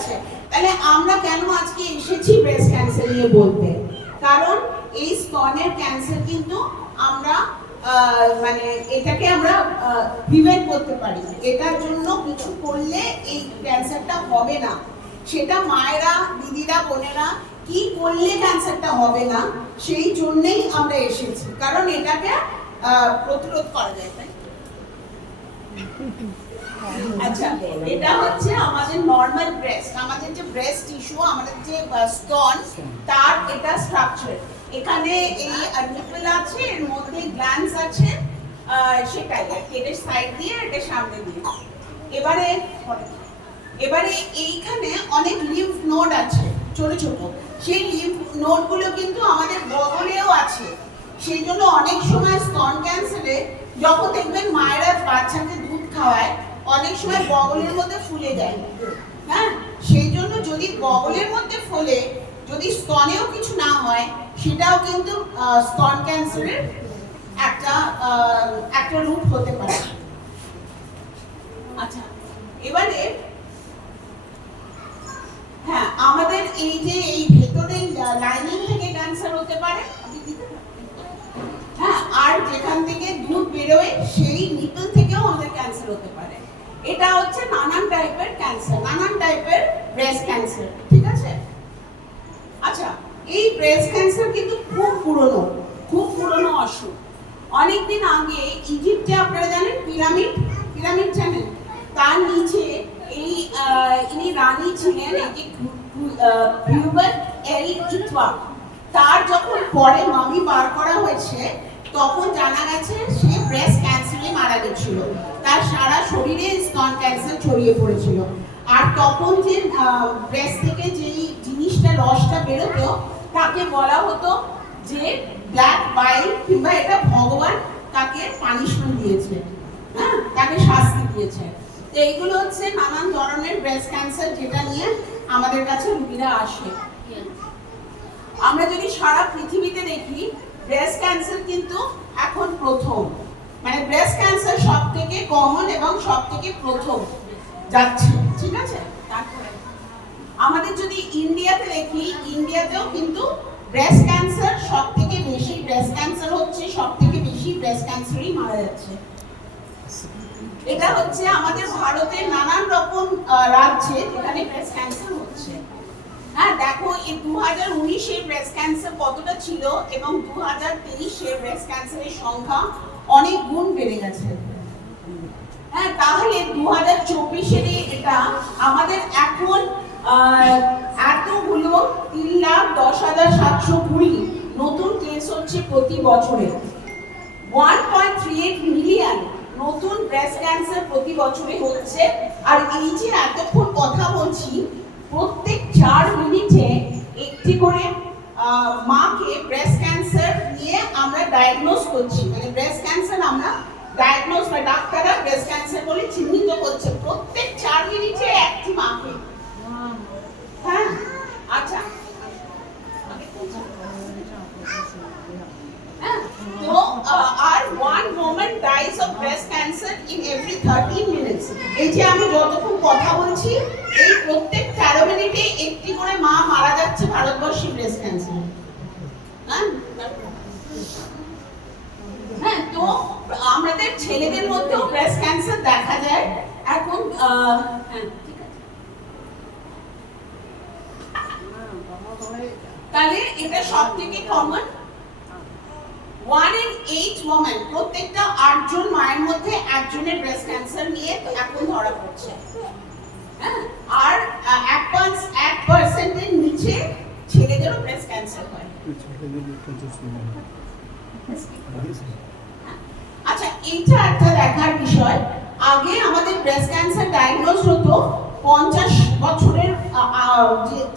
আছে। তাহলে আমরা কেন আজকে এসেছি ব্রেস্ট ক্যান্সার নিয়ে বলতে? কারণ এই স্তনের ক্যান্সার কিন্তু আমরা মানে এটাকে আমরা প্রিভেন্ট করতে পারি। এটার জন্য কিছু করলে এই ক্যান্সারটা হবে না। সেটা মায়েরা, দিদিরা, বোনেরা কি করলে ক্যান্সারটা হবে না সেই জন্যই আমরা এসেছি, কারণ এটাকে প্রতিরোধ করা যায়। তাই আচ্ছা, এটা হচ্ছে আমাদের নরমাল ব্রেস্ট, আমাদের যে ব্রেস্ট টিস্যু, আমাদের যে স্তন, তার এটা স্ট্রাকচার। এখানে এই নিপল আছে, এর মধ্যে গ্ল্যান্ডস আছে, সেটাই এটা সাইড দিয়ে, এটা সামনে দিয়ে। এবারে এইখানে অনেক লিম্ফ নোড আছে ছোট ছোট, সেই লিম্ফ নোডগুলো কিন্তু আমাদের বগলেও আছে। সেই জন্য অনেক সময় স্তন ক্যান্সারে যখন দেখবেন মায়েরা বাচ্চাকে দুধ খাওয়ায়, অনেক সময় বগলের মধ্যে ফুলে যায়। হ্যাঁ, সেই জন্য যদি বগলের মধ্যে ফুলে, যদি স্তনেও কিছু না হয়, সেটাও কিন্তু স্তন ক্যান্সারের একটা রূপ হতে পারে। আচ্ছা, এবারে হ্যাঁ, আমাদের এই যে এই ভেতরের লাইনিং থেকে ক্যান্সার হতে পারে। হ্যাঁ, আর যেখান থেকে দুধ বেরোয় সেই নিপল থেকেও আমাদের ক্যান্সার হতে পারে। এটা হচ্ছে নানান টাইপের ক্যান্সার, নানান টাইপের ব্রেস্ট ক্যান্সার। ঠিক আছে? আচ্ছা, এই ব্রেস্ট ক্যান্সার কিন্তু খুব পুরনো অসুখ। অনেকদিন আগে ইজিপ্টে, আপনারা জানেন পিরামিড জানেন, তার নিচে ইনি রানী ছিলেন, এই যে ক্লিওপেট্রা, তার যখন পরে মামি বার করা হয়েছে, তখন জানা গেছে সে ব্রেস্ট ক্যান্সারে মারা গেছিল। তার সারা শরীরে স্তন ক্যান্সার ছড়িয়ে পড়েছিল। আর তখন যে ব্রেস্ট থেকে যেই জিনিসটা, রসটা বেরোতো, তাকে বলা হতো যে ব্ল্যাক বাইল, কিংবা এটা ভগবান তাকে পানিশমেন্ট দিয়েছে, হ্যাঁ, তাকে শাস্তি দিয়েছে। তো এইগুলো হচ্ছে নানান ধরনের ব্রেস্ট ক্যান্সার, যেটা নিয়ে আমাদের কাছে রোগীরা আসে। আমরা যদি সারা পৃথিবীতে দেখি, ব্রেস্ট ক্যান্সার কিন্তু এখন প্রথম, মানে ব্রেস্ট ক্যান্সার সব থেকে কমন এবং সব থেকে প্রথম যাচ্ছে। ঠিক আছে? তারপরে আমাদের যদি ইন্ডিয়াতে দেখি, ইন্ডিয়াতেও কিন্তু ব্রেস্ট ক্যান্সার সব থেকে বেশি, ব্রেস্ট ক্যান্সার হচ্ছে সব থেকে বেশি, ব্রেস্ট ক্যান্সারই মারা যাচ্ছে। এটা হচ্ছে আমাদের ভারতের নানান রকম রাজ্যে যেখানে ব্রেস্ট ক্যান্সার হচ্ছে। হ্যাঁ, দেখো এই 2019-এ ব্রেস্ট ক্যান্সার কতটা ছিল এবং 2023-এ ব্রেস্ট ক্যান্সারের সংখ্যা অনেক গুণ বেড়ে গেছে। হ্যাঁ, তাহলে 2024-এর এটা আমাদের এখন এতগুলো 3,10,720 নতুন কেস হচ্ছে প্রতি বছরে। 1.38 মিলিয়ন নতুন ব্রেস্ট ক্যান্সার প্রতি বছরে হচ্ছে। আর এই যে এতক্ষণ কথা বলছি, প্রত্যেক 4 মিনিটে একটি করে মাকে ব্রেস্ট ক্যান্সার নিয়ে আমরা ডায়াগনোজ করছি। মানে ব্রেস্ট ক্যান্সার আমরা ডায়াগনোজ, বা ডাক্তাররা ব্রেস্ট ক্যান্সার বলে চিহ্নিত করছে প্রত্যেক 4 মিনিটে একটি মাকে। হ্যাঁ, আচ্ছা, তো আর 1 woman dies of breast cancer in every 13 minutes। এই যে আমি যতক্ষণ কথা বলছি, এই প্রত্যেক 13 মিনিটে একটি করে মা মারা যাচ্ছে ভারতবর্ষে ব্রেস্ট ক্যান্সার। হ্যাঁ, তো আমাদের ছেলেদের মধ্যেও ব্রেস্ট ক্যান্সার দেখা যায় এখন। হ্যাঁ, তাহলে এটা সব থেকে কমন। 1 in 8 women, প্রত্যেকটা 8 জন মায়ের মধ্যে একজনের ব্রেস্ট ক্যান্সার নিয়ে এখন ধরা পড়ছে। হ্যাঁ, আর 1% নিচে ছেলেদেরও ব্রেস্ট ক্যান্সার হয়। আচ্ছা, এইটা একটা দেখার বিষয়। আগে আমাদের ব্রেস্ট ক্যান্সার ডায়াগনোজ হতো 50 বছরের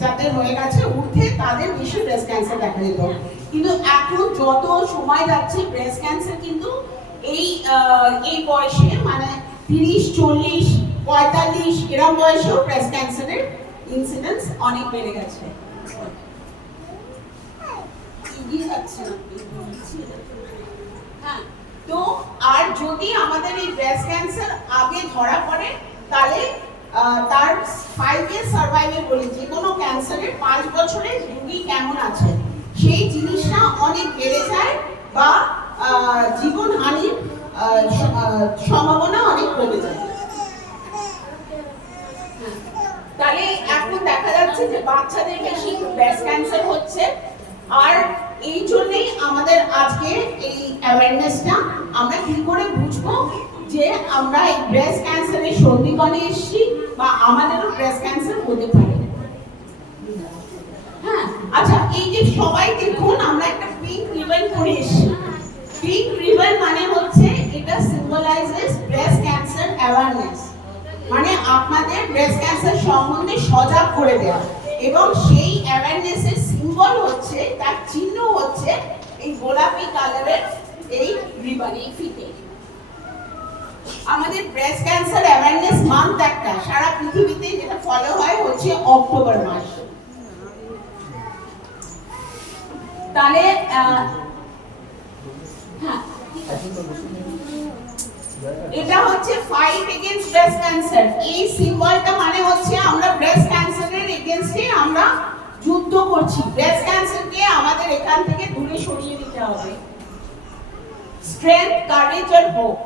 যাদের হয়ে গেছে ঊর্ধ্বে, তাদের বেশি ব্রেস্ট ক্যান্সার দেখা যেত। কিন্তু এখন যত সময় যাচ্ছে, ব্রেস্ট ক্যান্সার কিন্তু এই বয়সে, মানে 30, 40, 45 এরকম বয়সেও ব্রেস্ট ক্যান্সারের ইনসিডেন্স অনেক বেড়ে গেছে। হ্যাঁ, তো আর যদি আমাদের এই ব্রেস্ট ক্যান্সার আগে ধরা পড়ে, তাহলে তার 5 years সার্ভাইভাল বলি, যে কোনো ক্যান্সারের 5 বছরের রোগী কেমন আছে সেই জিনিসটা অনেক বেড়ে যায়, বা জীবনহানির সম্ভাবনা অনেক কমে যায়। তাহলে এখন দেখা যাচ্ছে যে বাচ্চাদের বেশি ব্রেস্ট ক্যান্সার হচ্ছে, আর এই জন্যই আমাদের আজকে এই অ্যাওয়ারনেসটা। আমরা কি করে বুঝবো যে আমরা এই ব্রেস্ট ক্যান্সারের সন্ধিক্ষণে এসেছি বা আমাদেরও ব্রেস্ট ক্যান্সার হতে পারে? হ্যাঁ, আচ্ছা, এই যে সবাই দেখুন আমরা একটা পিঙ্ক রিবন পরে এসেছি। পিঙ্ক রিবন মানে হচ্ছে এটা সিম্বলাইজেস ব্রেস্ট ক্যান্সার অ্যাওয়ারনেস, মানে আপনাদের ব্রেস্ট ক্যান্সার সম্বন্ধে সজাগ করে দেওয়া, এবং সেই অ্যাওয়ারনেসের সিম্বল হচ্ছে, তার চিহ্ন হচ্ছে এই গোলাপি কালারের এই রিবন, এই ফিতে। আমাদের ব্রেস্ট ক্যান্সার অ্যাওয়ারনেস মান্থ একটা সারা পৃথিবীতে যেটা ফলো হয় হচ্ছে অক্টোবর মাস। তাহলে হ্যাঁ, এটা হচ্ছে ফাইট এগেইনস্ট ব্রেস্ট ক্যান্সার। এই সিম্বলটা মানে হচ্ছে আমরা ব্রেস্ট ক্যান্সারের এগেইনস্টে আমরা যুদ্ধ করছি। ব্রেস্ট ক্যান্সারকে আমাদের এখান থেকে দূরে সরিয়ে দিতে হবে। স্ট্রেংথ, কারেজ আর হোপ।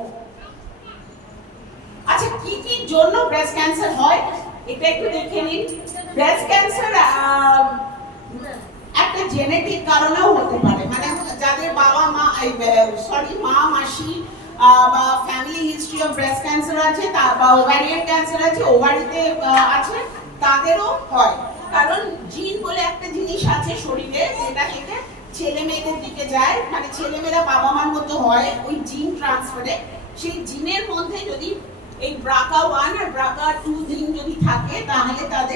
আচ্ছা, কি কি জন্য ব্রেস্ট ক্যান্সার হয় এটা একটু দেখে নিন। ব্রেস্ট ক্যান্সার একটা জেনেটিক কারণেও হতে পারে, মানে যাদের বাবা মা মা মাসি বা family history of breast cancer আছে, বা ওভারিয়ান ক্যান্সার আছে, ওভারিতে আছে, তাদেরও হয়। কারণ জিন বলে একটা জিনিস আছে শরীরে, যেটা থেকে ছেলে মেয়েদের দিকে যায়, মানে ছেলে মেয়েরা বাবা মার মতো হয় ওই জিন ট্রান্সফারে। সেই জিনের মধ্যে যদি এই BRCA1 আর BRCA2 জিন যদি থাকে, তাহলে তাদের